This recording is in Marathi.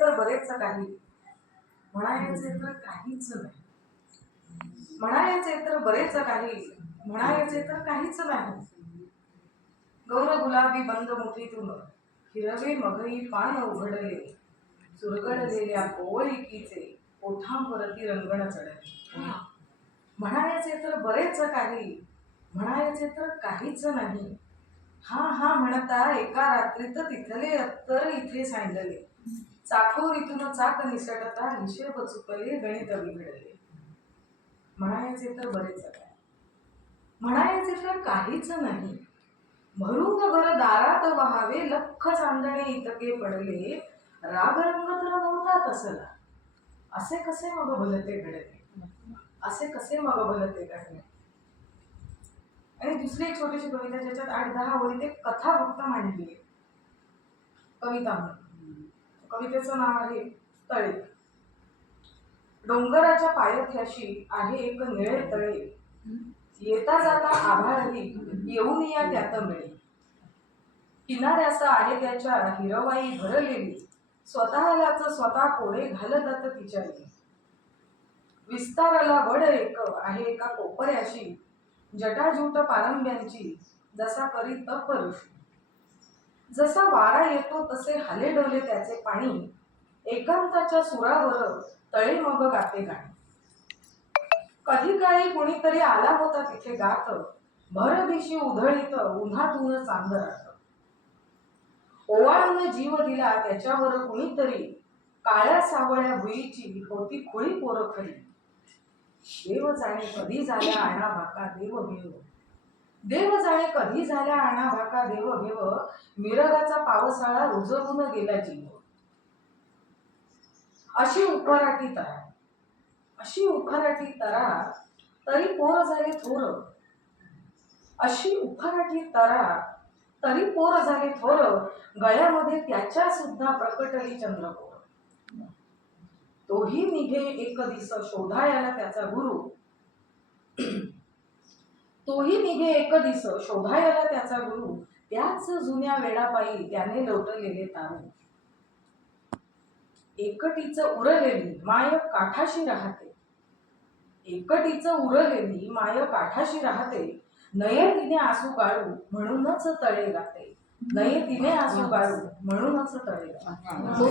तर बरेच काही. म्हणायचे तर काहीच नाही. म्हणायचे तर बरेच काही. म्हणायचे तर काहीच नाही. गौर गुलाबी बंद मुठीतून हिरवे मगई पान उघडले. चुरगळलेल्या कोवळीकीचे ओठांवरती रंगण चढले. म्हणायचे तर बरेच काही. म्हणायचे तर काहीच नाही. हा हा म्हणता एका रात्रीत तिथले अत्तर इथे सांडले. चाकोरीतून चाक निसटता हिशेब चुकले गणित बिघडले. म्हणायचे तर बरेच काय म्हणायचे तर काहीच नाही. भरून घर दारात वहावे लख चांदणे इतके पडले. रागरंग तर नव्हता तसला. असे कसे मग भलते घडले? असे कसे मग भलते घडले? आणि दुसरी एक छोटीशी कविता ज्याच्यात आठ दहा वळी ते कथा फक्त मांडली आहे. कविता म्हणून. कवितेचं नाव आहे तळे. डोंगराच्या पायथ्याशी आहे एक निळे तळे. येता जाता आभाळही येऊन या त्यात मिळे. किनाऱ्याचा आहे त्याच्या हिरवाई भरलेली. स्वतःलाच स्वतः कोडे घालतात तिच्या विस्ताराला वड एक आहे एका कोपऱ्याशी. जटाजूट पारंब्यांची जसा करी तप ऋषी. जसा वारा येतो तसे हाले डोले त्याचे पाणी एकांताच्या सुरावर तळे मग गाते गाणी. कधी काळी कुणीतरी आला होता तिथे गात भर दिशी उधळीत उन्हातून चांदरात. ओवाळून जीव दिला त्याच्यावर कुणीतरी काळ्या सावळ्या भुईची होती खुळी पोरं खरी. देव जाणे कधी झाल्या आणा भाका देव भेव देव जाणे कधी झाल्या आणा भाका देव घेव मिरगाचा पावसाळा रुजवून गेला जीव. अशी उपराटी तरा अशी उपराटी तरा तरी पोर झाले थोर. अशी उफाराटी तरा तरी पोर झाले थोर. गळ्यामध्ये त्याच्या सुद्धा प्रकटली चंद्रकोर. तोही निघे एक दिस शोधायला त्याचा गुरु. तोही निघे एक दिस शोधायला त्याचा गुरु. त्याच जुन्या वेळापायी त्याने लोटलेले तारू एकटीच उरलेली माय काठाशी राहते. एकटीच उरलेली माय काठाशी राहते. नये तिने आसू गाळू म्हणूनच तळे गाते. नये तिने आसू गाळू म्हणूनच तळे गाते. हो.